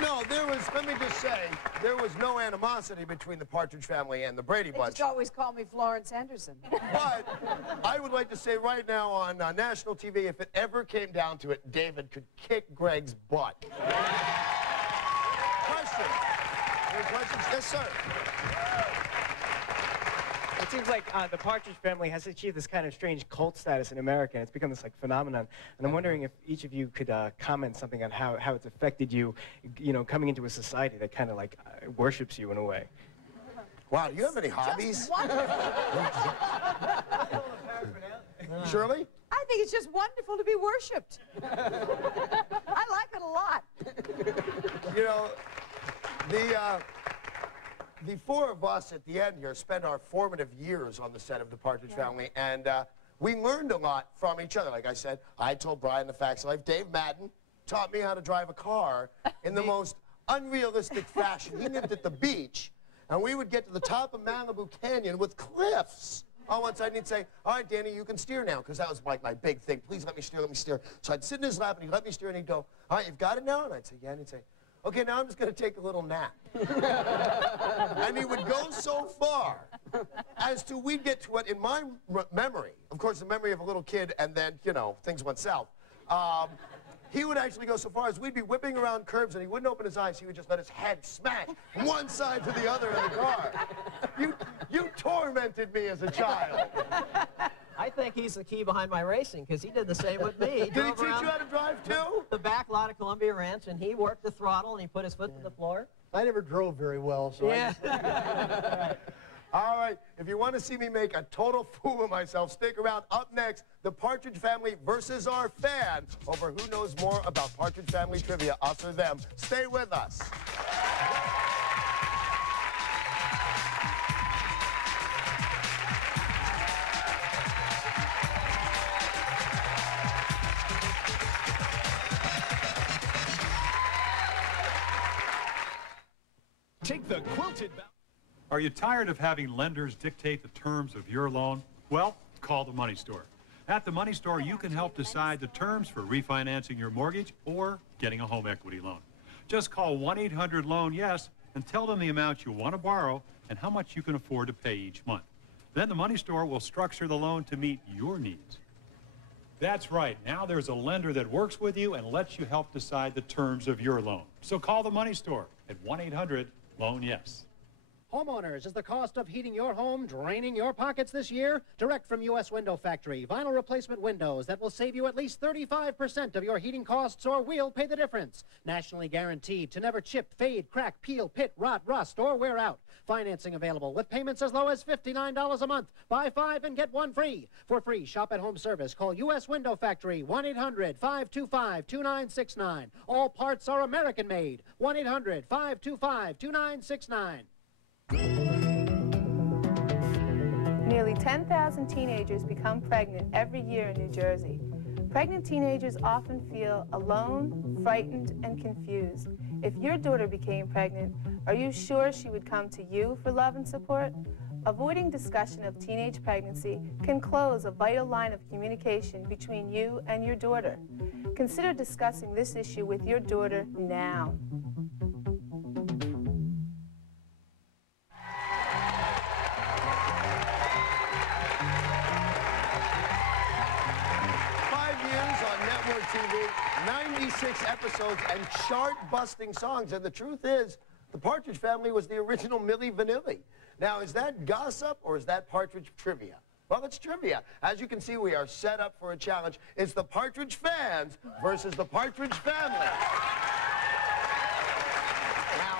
No, let me just say, there was no animosity between the Partridge Family and the Brady They Bunch. just always call me Florence Henderson. But I would like to say right now on national TV, if it ever came down to it, David could kick Greg's butt. Questions? Any questions? Yes, sir. It seems like the Partridge Family has achieved this kind of strange cult status in America, and it's become this like phenomenon. And I'm wondering if each of you could comment something on how it's affected you, coming into a society that kind of like worships you in a way. Wow, do you have any hobbies? Shirley? I think it's just wonderful to be worshipped. I like it a lot. You know, the four of us at the end here spent our formative years on the set of the Partridge Family, and we learned a lot from each other. Like I said, I told Brian the facts of life. Dave Madden taught me how to drive a car in the most unrealistic fashion. He lived at the beach, and we would get to the top of Malibu Canyon with cliffs on one side, and he'd say, all right, Danny, you can steer now, because that was like my big thing. Please let me steer, let me steer. So I'd sit in his lap, and he'd let me steer, and he'd go, all right, you've got it now? And I'd say, yeah, and he'd say, okay, now I'm just going to take a little nap. And he would go so far as to we'd get to what, in my memory, of course, the memory of a little kid, and then, things went south. He would actually go so far as we'd be whipping around curves, and he wouldn't open his eyes. He would just let his head smash one side to the other in the car. You tormented me as a child. I think he's the key behind my racing, because he did the same with me. Did he teach you how to drive, too? The back lot of Columbia Ranch, and he worked the throttle, and he put his foot to the floor. I never drove very well, so yeah. All right, if you want to see me make a total fool of myself, stick around. Up next, the Partridge Family versus our fan over who knows more about Partridge Family trivia, us or them. Stay with us. Take the quilted. Are you tired of having lenders dictate the terms of your loan? Well, call the Money Store. At the Money Store, you can help decide the terms for refinancing your mortgage or getting a home equity loan. Just call 1-800-LOAN-YES and tell them the amount you want to borrow and how much you can afford to pay each month. Then the Money Store will structure the loan to meet your needs. That's right. Now there's a lender that works with you and lets you help decide the terms of your loan. So call the Money Store at 1-800-LOAN-YES. Homeowners, is the cost of heating your home draining your pockets this year? Direct from U.S. Window Factory, vinyl replacement windows that will save you at least 35% of your heating costs, or we'll pay the difference. Nationally guaranteed to never chip, fade, crack, peel, pit, rot, rust, or wear out. Financing available with payments as low as $59 a month. Buy 5 and get 1 free. For free shop-at-home service, call U.S. Window Factory, 1-800-525-2969. All parts are American-made. 1-800-525-2969. Nearly 10,000 teenagers become pregnant every year in New Jersey. Pregnant teenagers often feel alone, frightened, and confused. If your daughter became pregnant, are you sure she would come to you for love and support? Avoiding discussion of teenage pregnancy can close a vital line of communication between you and your daughter. Consider discussing this issue with your daughter now. TV, 96 episodes and chart-busting songs. And the truth is, the Partridge Family was the original Milli Vanilli. Now, is that gossip or is that Partridge trivia? Well, it's trivia. As you can see, we are set up for a challenge. It's the Partridge fans versus the Partridge Family. Now,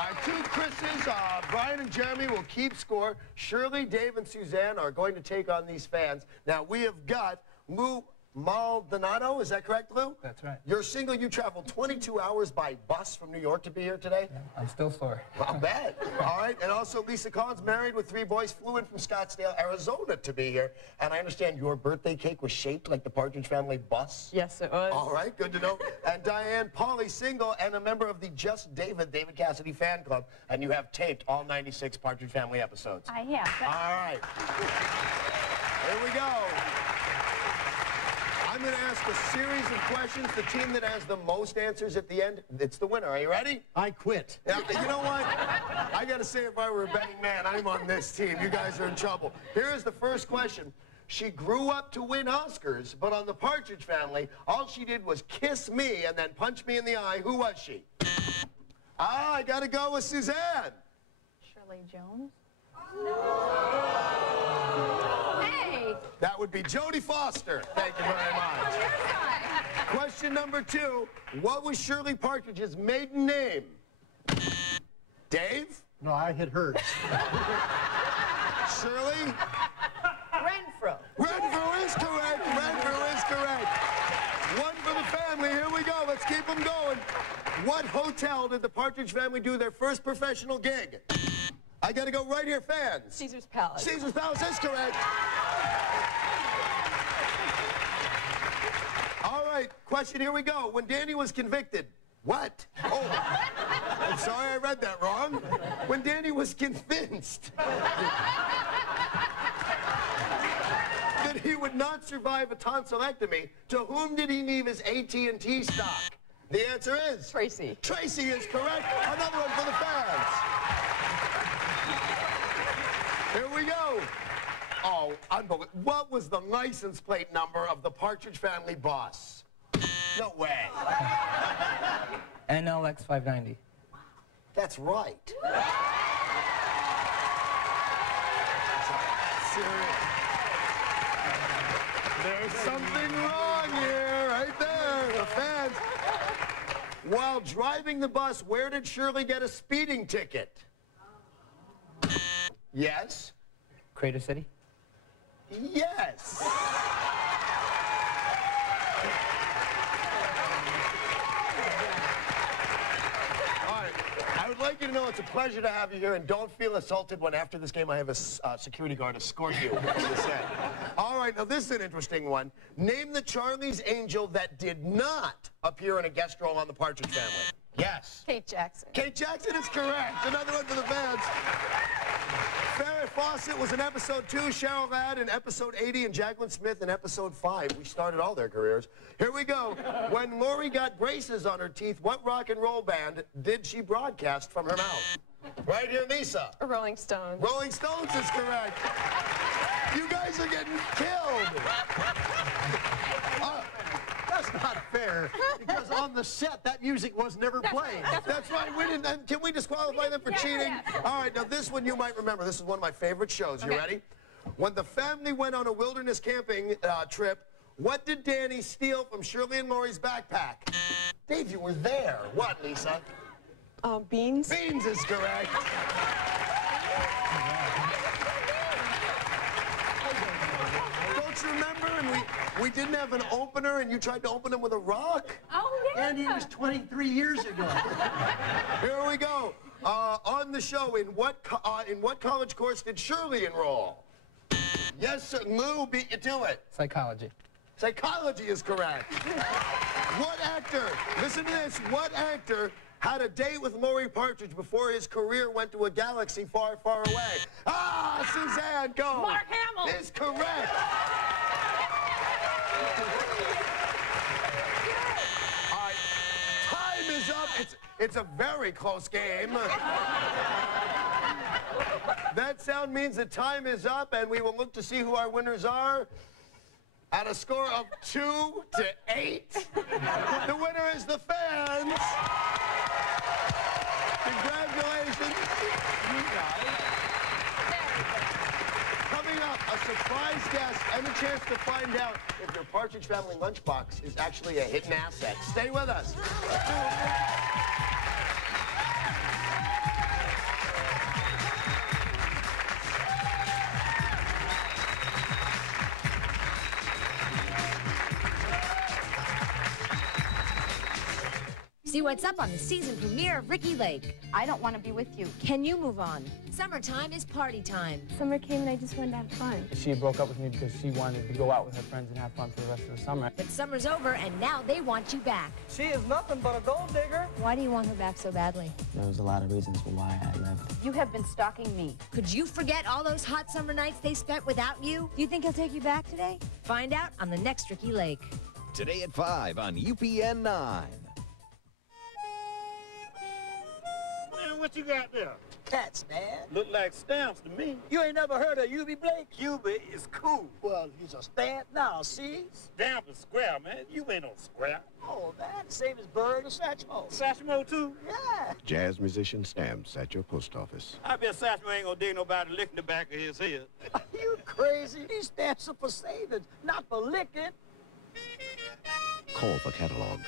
our two Chris's, Brian and Jeremy, will keep score. Shirley, Dave, and Suzanne are going to take on these fans. Now, we have got Lou Maldonado, is that correct, Lou? That's right. You're single. You traveled 22 hours by bus from New York to be here today? Yeah, I'm still sore. Well, I'll bet. All right. And also, Lisa Collins, married with 3 boys, flew in from Scottsdale, Arizona to be here. And I understand your birthday cake was shaped like the Partridge Family bus? Yes, it was. All right. Good to know. And Diane Pauly, single and a member of the Just David Cassidy fan club. And you have taped all 96 Partridge Family episodes. I have. All right. Here we go. I'm going to ask a series of questions. The team that has the most answers at the end, it's the winner. Are you ready? I quit. Yeah, you know what? I got to say, if I were a betting man, I'm on this team. You guys are in trouble. Here is the first question. She grew up to win Oscars, but on the Partridge Family, all she did was kiss me and then punch me in the eye. Who was she? I got to go with Suzanne. Shirley Jones? Hey! That would be Jodie Foster. Thank you very much. Question number 2. What was Shirley Partridge's maiden name? Dave? No, I hit hers. Shirley? Renfro. Renfro is correct. Renfro is correct. One for the family. Here we go. Let's keep them going. What hotel did the Partridge Family do their first professional gig? I got to go right here, fans. Caesar's Palace. Caesar's Palace is correct. All right, question, here we go. When Danny was convicted, what? Oh, I'm sorry I read that wrong. When Danny was convinced that he would not survive a tonsillectomy, to whom did he leave his AT&T stock? The answer is... Tracy. Tracy is correct. Another one for the fans. Here we go. Oh, unbelievable. What was the license plate number of the Partridge Family boss? No way. NLX 590. That's right. There's something wrong here, right there. The fans. While driving the bus, where did Shirley get a speeding ticket? Yes. Crater City. Yes. I would like you to know it's a pleasure to have you here, and don't feel assaulted when after this game I have a security guard escort you to the set. All right, now this is an interesting one. Name the Charlie's Angel that did not appear in a guest role on the Partridge Family. Yes. Kate Jackson. Kate Jackson is correct. Another one for the fans. Farrah Fawcett was in episode 2, Cheryl Ladd in episode 80, and Jacqueline Smith in episode 5. We started all their careers. Here we go. When Lori got braces on her teeth, what rock and roll band did she broadcast from her mouth? Right here, Lisa. Rolling Stones. Rolling Stones is correct. You guys are getting killed. That's not fair, because on the set, that music was never played. That's right. We didn't, can we disqualify them for cheating? All right, now this one you might remember. This is one of my favorite shows. You ready? When the family went on a wilderness camping trip, what did Danny steal from Shirley and Lori's backpack? Dave, you were there. What, Lisa? Beans. Beans is correct. Don't you remember? And we didn't have an opener, and you tried to open them with a rock? Oh, yeah. And it was 23 years ago. Here we go. On the show, in what college course did Shirley enroll? Yes, sir. Lou beat you to it. Psychology. Psychology is correct. What actor, listen to this, what actor had a date with Lori Partridge before his career went to a galaxy far, far away? Ah, Suzanne, go. Mark Hamill. Is correct. All right, time is up. It's a very close game. That sound means that time is up, and we will look to see who our winners are. At a score of 2-8, the winner is the fans. Congratulations. You guys. Coming up, a surprise guest and a chance to find out if your Partridge Family lunchbox is actually a hidden asset. Stay with us. See what's up on the season premiere of Ricky Lake. I don't want to be with you. Can you move on? Summertime is party time. Summer came and I just wanted to have fun. She broke up with me because she wanted to go out with her friends and have fun for the rest of the summer. But summer's over and now they want you back. She is nothing but a gold digger. Why do you want her back so badly? There was a lot of reasons for why I left. You have been stalking me. Could you forget all those hot summer nights they spent without you? Do you think he'll take you back today? Find out on the next Ricky Lake. Today at 5 on UPN 9. Man, what you got there? Cats, man. Look like stamps to me. You ain't never heard of Eubie Blake? Cuba is cool. Well, he's a stamp now, see? Stamp is square, man. You ain't no square. Oh, man, same as Bird or Satchmo. Satchmo, too? Yeah. Jazz musician stamps at your post office. I bet Satchmo ain't gonna dig nobody licking the back of his head. Are you crazy? These stamps are for saving, not for licking. Call for catalog.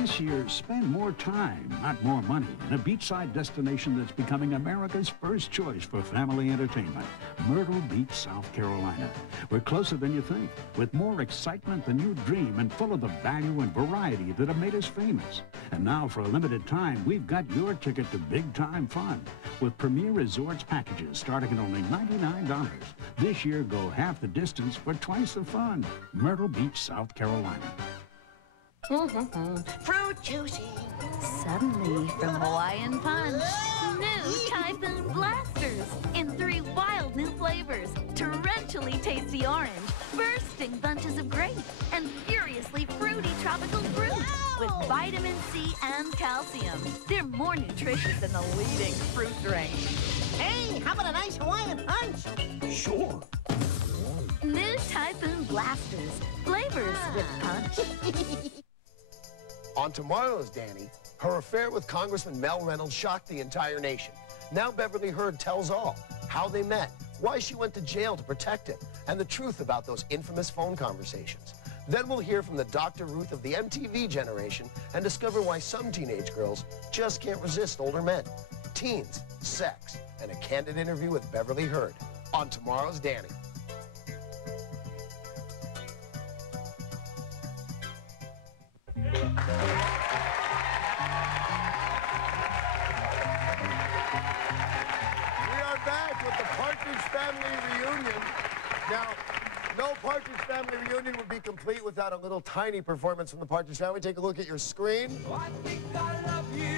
This year, spend more time, not more money, in a beachside destination that's becoming America's first choice for family entertainment, Myrtle Beach, South Carolina. We're closer than you think, with more excitement than you dream and full of the value and variety that have made us famous. And now, for a limited time, we've got your ticket to big-time fun with Premier Resorts packages starting at only $99. This year, go half the distance for twice the fun. Myrtle Beach, South Carolina. Fruit juicy. Suddenly, from Hawaiian Punch, new Typhoon Blasters in 3 wild new flavors. Torrentially tasty orange, bursting bunches of grape, and furiously fruity tropical fruit with vitamin C and calcium. They're more nutritious than the leading fruit drink. Hey, how about a nice Hawaiian Punch? Sure. New Typhoon Blasters. Flavors with punch. On tomorrow's Danny, her affair with Congressman Mel Reynolds shocked the entire nation. Now Beverly Hurd tells all, how they met, why she went to jail to protect him, and the truth about those infamous phone conversations. Then we'll hear from the Dr. Ruth of the MTV generation and discover why some teenage girls just can't resist older men. Teens, sex, and a candid interview with Beverly Hurd on tomorrow's Danny. We are back with the Partridge Family reunion. Now, no Partridge Family reunion would be complete without a little tiny performance from the Partridge Family. Take a look at your screen. I think I love you. I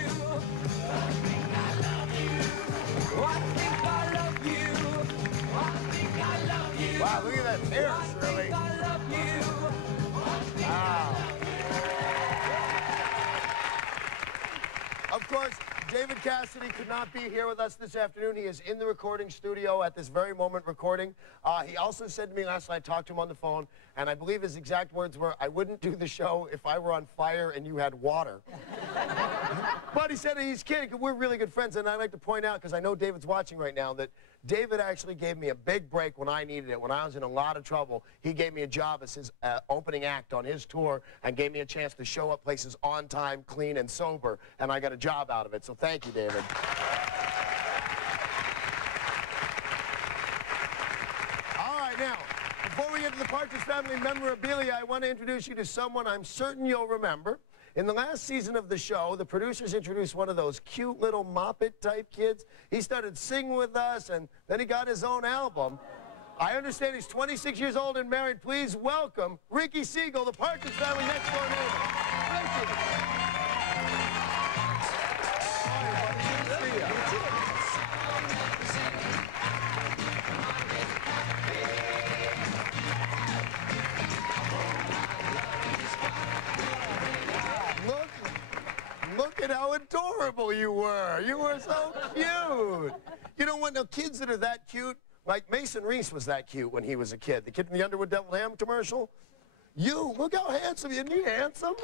think I love you. I think I love you. I think I love you. Wow, look at that hair, Shirley. I love you. Wow. Of course, David Cassidy could not be here with us this afternoon. He is in the recording studio at this very moment recording. He also said to me last night, I talked to him on the phone, and I believe his exact words were, I wouldn't do the show if I were on fire and you had water. But he said he's kidding, we're really good friends, and I'd like to point out, because I know David's watching right now, that David actually gave me a big break when I needed it. When I was in a lot of trouble, he gave me a job as his opening act on his tour and gave me a chance to show up places on time, clean, and sober, and I got a job out of it. So thank you, David. All right, now, before we get to the Partridge Family memorabilia, I want to introduce you to someone I'm certain you'll remember. In the last season of the show, the producers introduced one of those cute little Moppet-type kids. He started singing with us, and then he got his own album. I understand he's 26 years old and married. Please welcome Ricky Siegel, the Partridge Family next door neighbor. Ricky. Look at how adorable you were. You were so cute. You know what? Now, kids that are that cute, like Mason Reese was that cute when he was a kid. The kid from the Underwood Deviled Ham commercial. You, look how handsome. Isn't he handsome?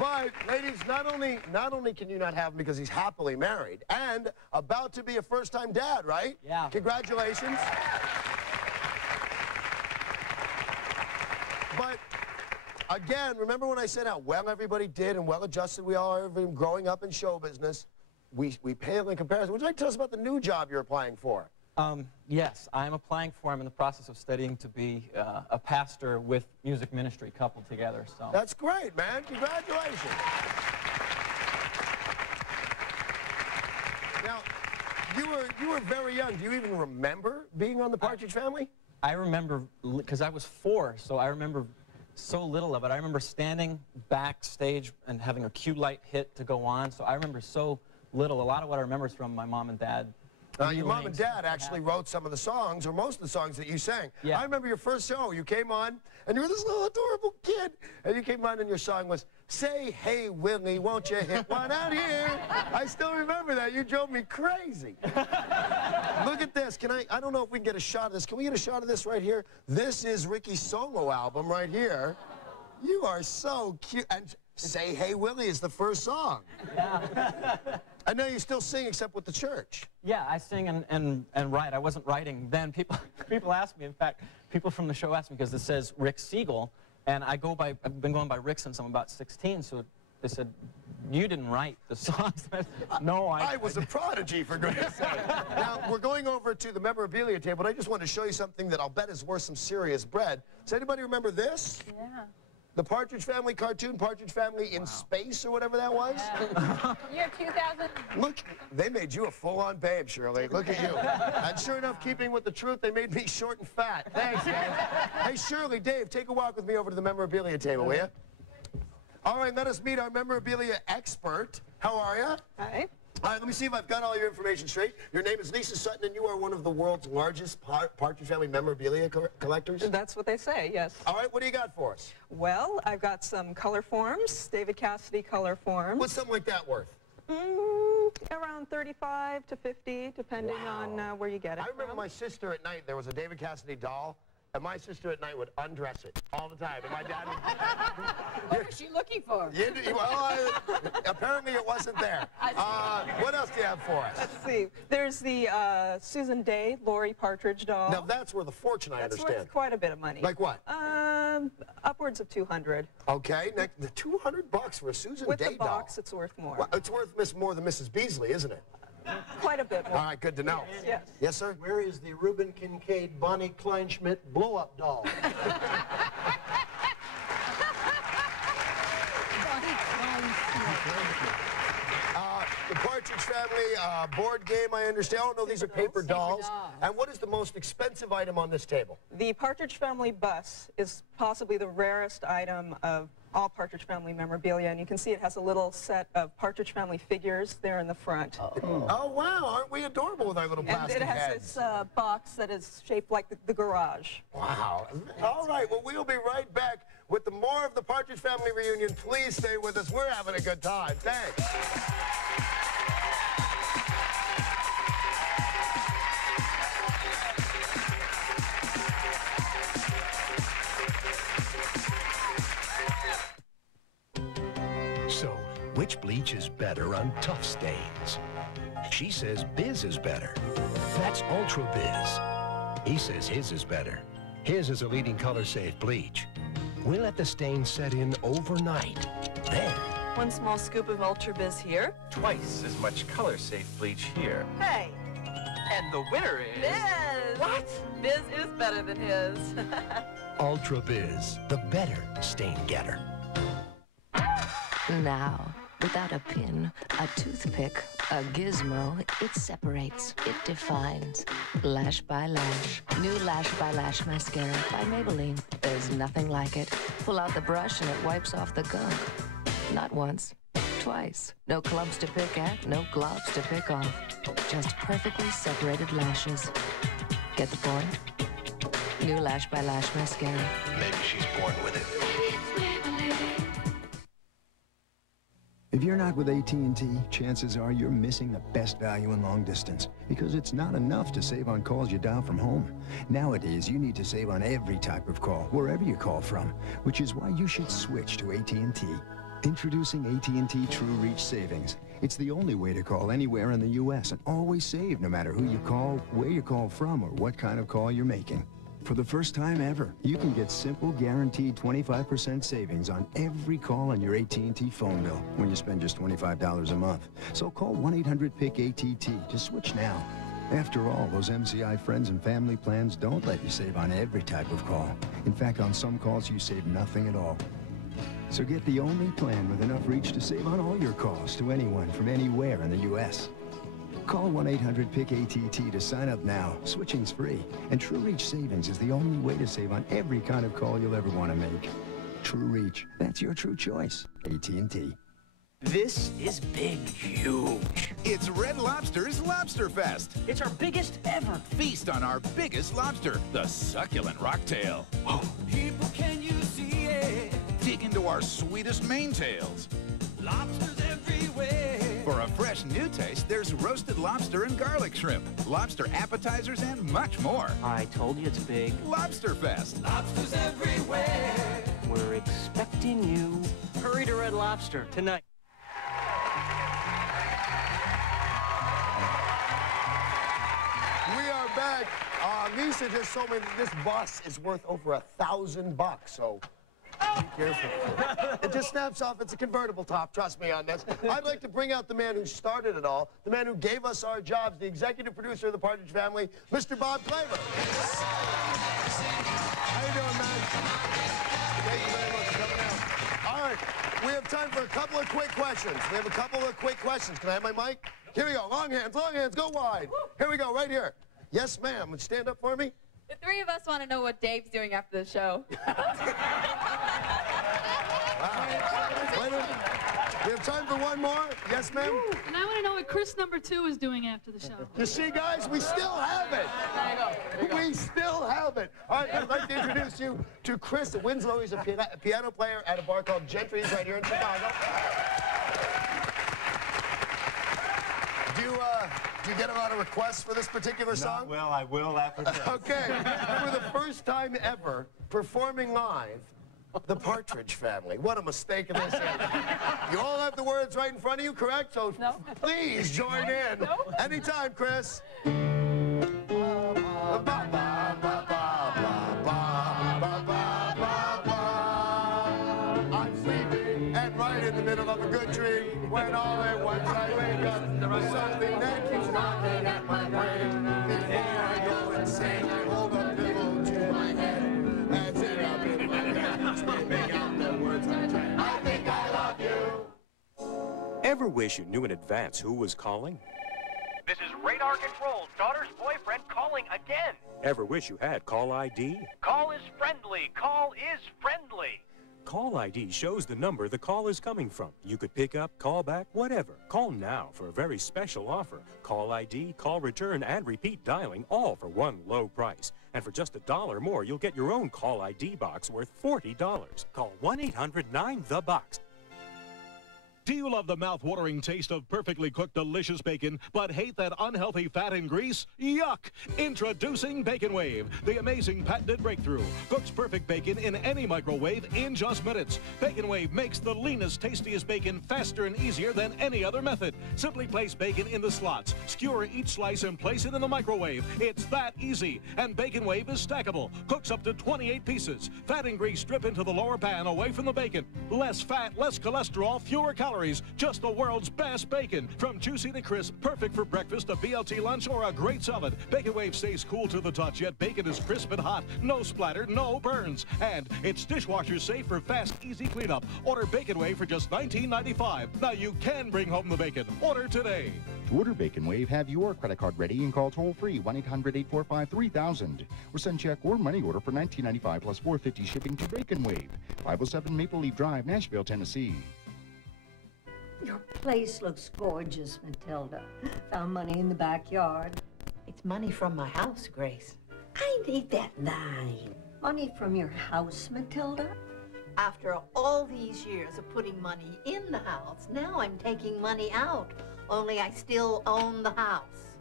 But, ladies, not only can you not have him because he's happily married and about to be a first-time dad, right? Yeah. Congratulations. But, again, remember when I said how well everybody did and well-adjusted we all are growing up in show business? We pale in comparison. Would you like to tell us about the new job you're applying for? Yes, I'm applying for. I'm in the process of studying to be a pastor with music ministry coupled together. So that's great, man. Congratulations. Now, you were very young. Do you even remember being on the Partridge Family? I remember, because I was 4, so I remember so little of it. I remember standing backstage and having a cue light hit to go on, so I remember so little. A lot of what I remember is from my mom and dad Your mom and dad actually wrote some of the songs, or most of the songs that you sang. Yeah. I remember your first show. You came on, and you were this little adorable kid. And you came on, and your song was, "Say, hey, Willie, won't you hit one out here?" I still remember that. You drove me crazy. Look at this. I don't know if we can get a shot of this. Can we get a shot of this right here? This is Ricky's solo album right here. You are so cute. And "Say, Hey, Willie" is the first song. Yeah. I know you still sing, except with the church. Yeah, I sing and write. I wasn't writing then. People ask me, in fact, people from the show ask me, because it says Rick Siegel, and I've been going by Rick since I'm about 16, so they said, "You didn't write the songs." No, I was a prodigy, for goodness sake. Now, we're going over to the memorabilia table, but I just want to show you something that I'll bet is worth some serious bread. Does anybody remember this? Yeah. The Partridge Family cartoon, Partridge Family in Space, or whatever that was? Yeah. Year 2000. Look, they made you a full-on babe, Shirley. Look at you. And sure enough, keeping with the truth, they made me short and fat. Thanks, guys. Hey, Shirley, Dave, take a walk with me over to the memorabilia table, will you? All right, let us meet our memorabilia expert. How are you? Hi. All right, let me see if I've got all your information straight. Your name is Lisa Sutton, and you are one of the world's largest Partridge Family memorabilia collectors? That's what they say, yes. All right, what do you got for us? Well, I've got some color forms, David Cassidy color forms. What's something like that worth? Around 35 to 50, depending on where you get it. I remember my sister at night, there was a David Cassidy doll, and my sister at night would undress it all the time. And my dad would... What was she looking for? Apparently it wasn't there. What else do you have for us? Let's see. There's the Susan Day, Laurie Partridge doll. Now that's worth a fortune, I understand. That's worth quite a bit of money. Like what? Upwards of 200. Okay, the $200 for a Susan With Day the box, it's worth more. Well, it's worth more than Mrs. Beasley, isn't it? Quite a bit more. All right, good to know. Yes. Yes, sir? Where is the Reuben Kincaid, Bonnie Kleinschmidt blow-up doll? The Partridge Family board game, I understand. Oh, no, these are paper dolls. And what is the most expensive item on this table? The Partridge Family bus is possibly the rarest item of all Partridge Family memorabilia, and you can see it has a little set of Partridge Family figures there in the front. Oh, wow, aren't we adorable with our little plastic And it has heads? this box that is shaped like the garage. Wow. All right, well, we'll be right back with more of the Partridge Family reunion. Please stay with us. We're having a good time. Thanks. So, which bleach is better on tough stains? She says Biz is better. That's Ultra Biz. He says his is better. His is a leading color-safe bleach. We let the stain set in overnight. Then, 1 small scoop of Ultra Biz here. Twice as much color-safe bleach here. Hey! And the winner is... Biz! What? Biz is better than his. Ultra Biz, the better stain getter. Now, without a pin, a toothpick, a gizmo, it separates, it defines. Lash by Lash. New Lash by Lash Mascara by Maybelline. There's nothing like it. Pull out the brush and it wipes off the gunk. Not once, twice. No clumps to pick at, no globs to pick off. Just perfectly separated lashes. Get the point? New Lash by Lash Mascara. Maybe she's born with it. If you're not with AT&T, chances are you're missing the best value in long distance, because it's not enough to save on calls you dial from home. Nowadays, you need to save on every type of call, wherever you call from, which is why you should switch to AT&T. Introducing AT&T True Reach Savings. It's the only way to call anywhere in the U.S. and always save no matter who you call, where you call from, or what kind of call you're making. For the first time ever, you can get simple, guaranteed 25% savings on every call on your AT&T phone bill when you spend just $25 a month. So call 1-800-PIC-ATT to switch now. After all, those MCI friends and family plans don't let you save on every type of call. In fact, on some calls, you save nothing at all. So get the only plan with enough reach to save on all your calls to anyone from anywhere in the U.S. Call 1-800-PIC-ATT to sign up now. Switching's free. And True Reach Savings is the only way to save on every kind of call you'll ever want to make. True Reach. That's your true choice. AT&T. This is big, huge. It's Red Lobster's Lobster Fest. It's our biggest ever. Feast on our biggest lobster, the succulent rocktail. Whoa. People, can you see it? Dig into our sweetest maintails. Lobsters everywhere. For a fresh new taste, there's roasted lobster and garlic shrimp, lobster appetizers, and much more. I told you it's big. Lobster Fest. Lobsters everywhere. We're expecting you. Hurry to Red Lobster tonight. We are back. Lisa just told me that this bus is worth over $1,000, so be careful. It just snaps off. It's a convertible top. Trust me on this. I'd like to bring out the man who started it all, the man who gave us our jobs, the executive producer of the Partridge Family, Mr. Bob Claver. How you doing, man? Thank you very much for coming out. All right, we have time for a couple of quick questions. Can I have my mic? Here we go. Long hands, go wide. Here we go, right here. Yes, ma'am. Would you stand up for me? The three of us want to know what Dave's doing after the show. We have time for one more. Yes, ma'am? And I want to know what Chris #2 is doing after the show. You see, guys, we still have it. We still have it. All right, I'd like to introduce you to Chris Winslow. He's a piano player at a bar called Gentry's right here in Chicago. Do you get a lot of requests for this particular song? Well, I will after this. Okay. For the first time ever, performing live, the Partridge Family. What a mistake in this is. You all have the words right in front of you, correct? So please join in. No. Anytime, Chris. I'm sleeping and right in the middle of a good dream when all at once I wake up. Something that keeps knocking at my brain. Before I go insane, I hold a pillow to my head and sit up in my bed, screaming out the words I dread. I think I love you. Ever wish you knew in advance who was calling? This is Radar Control's daughter's boyfriend calling again. Ever wish you had call ID? Call is friendly. Call is friendly. Call ID shows the number the call is coming from. You could pick up, call back, whatever. Call now for a very special offer. Call ID, call return, and repeat dialing, all for one low price. And for just $1 more, you'll get your own Call ID box worth $40. Call 1-800-9-THE-BOX. Do you love the mouth-watering taste of perfectly cooked, delicious bacon, but hate that unhealthy fat and grease? Yuck! Introducing Bacon Wave, the amazing patented breakthrough. Cooks perfect bacon in any microwave in just minutes. Bacon Wave makes the leanest, tastiest bacon faster and easier than any other method. Simply place bacon in the slots, skewer each slice, and place it in the microwave. It's that easy. And Bacon Wave is stackable. Cooks up to 28 pieces. Fat and grease strip into the lower pan away from the bacon. Less fat, less cholesterol, fewer calories. Just the world's best bacon. From juicy to crisp, perfect for breakfast, a BLT lunch, or a great salad. Bacon Wave stays cool to the touch, yet bacon is crisp and hot. No splatter, no burns. And it's dishwasher safe for fast, easy cleanup. Order Bacon Wave for just $19.95. Now you can bring home the bacon. Order today. To order Bacon Wave, have your credit card ready and call toll-free 1-800-845-3000. Or send check or money order for $19.95 plus $4.50 shipping to Bacon Wave. 507 Maple Leaf Drive, Nashville, Tennessee. Your place looks gorgeous, Matilda. Found money in the backyard. It's money from my house, Grace. I need that dime. Money from your house, Matilda? After all these years of putting money in the house, now I'm taking money out. Only I still own the house.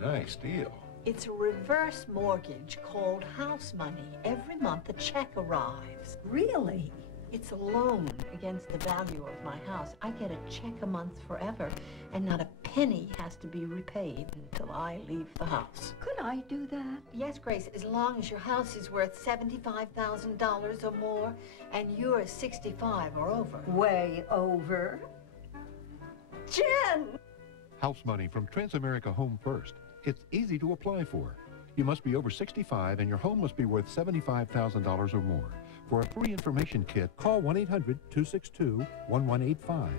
Nice deal. It's a reverse mortgage called house money. Every month a check arrives. Really? It's a loan against the value of my house. I get a check a month forever, and not a penny has to be repaid until I leave the house. Could I do that? Yes, Grace, as long as your house is worth $75,000 or more, and you're 65 or over. Way over. Jen! House money from Transamerica Home First. It's easy to apply for. You must be over 65 and your home must be worth $75,000 or more. For a free information kit, call 1-800-262-1185.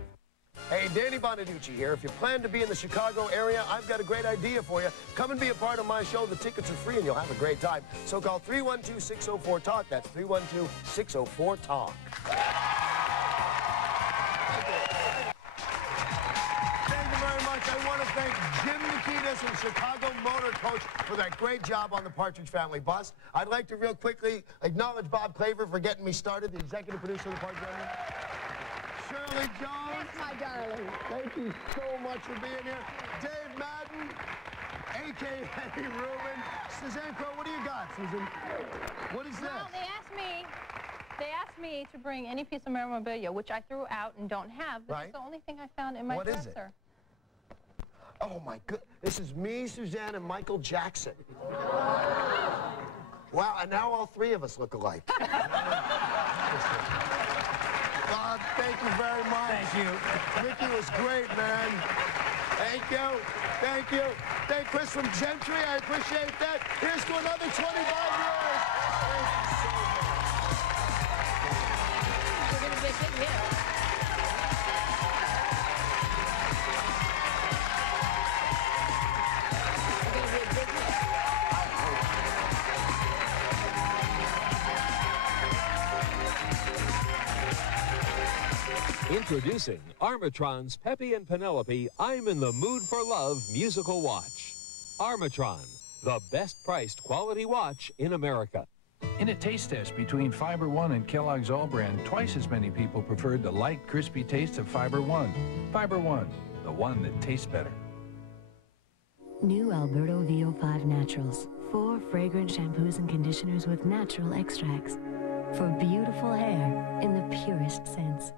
Hey, Danny Bonduce here. If you plan to be in the Chicago area, I've got a great idea for you. Come and be a part of my show. The tickets are free and you'll have a great time. So call 312-604-TALK. That's 312-604-TALK. want to thank Jim Nikitas and Chicago Motor Coach for that great job on the Partridge Family bus. I'd like to real quickly acknowledge Bob Claver for getting me started, the executive producer of the Partridge Family. Shirley Jones. Yes, my darling. Thank you so much for being here. Dave Madden, a.k.a. Ruben. Suzanne Crow, what do you got, Susan? What is this? Well, they asked me to bring any piece of memorabilia, which I threw out and don't have. This is the only thing I found in my dresser. What is it? Oh, my goodness. This is me, Suzanne, and Michael Jackson. Wow, and now all three of us look alike. Bob, thank you very much. Thank you. Ricky was great, man. Thank you. Thank you. Thank Chris from Gentry. I appreciate that. Here's to another 25 years. Thank you so much. We're going to be a big hit. Introducing Armatron's Peppy and Penelope I'm in the Mood for Love musical watch. Armatron, the best priced quality watch in America. In a taste test between Fiber One and Kellogg's All Brand, twice as many people preferred the light, crispy taste of Fiber One. Fiber One, the one that tastes better. New Alberto VO5 Naturals. 4 fragrant shampoos and conditioners with natural extracts. For beautiful hair in the purest sense.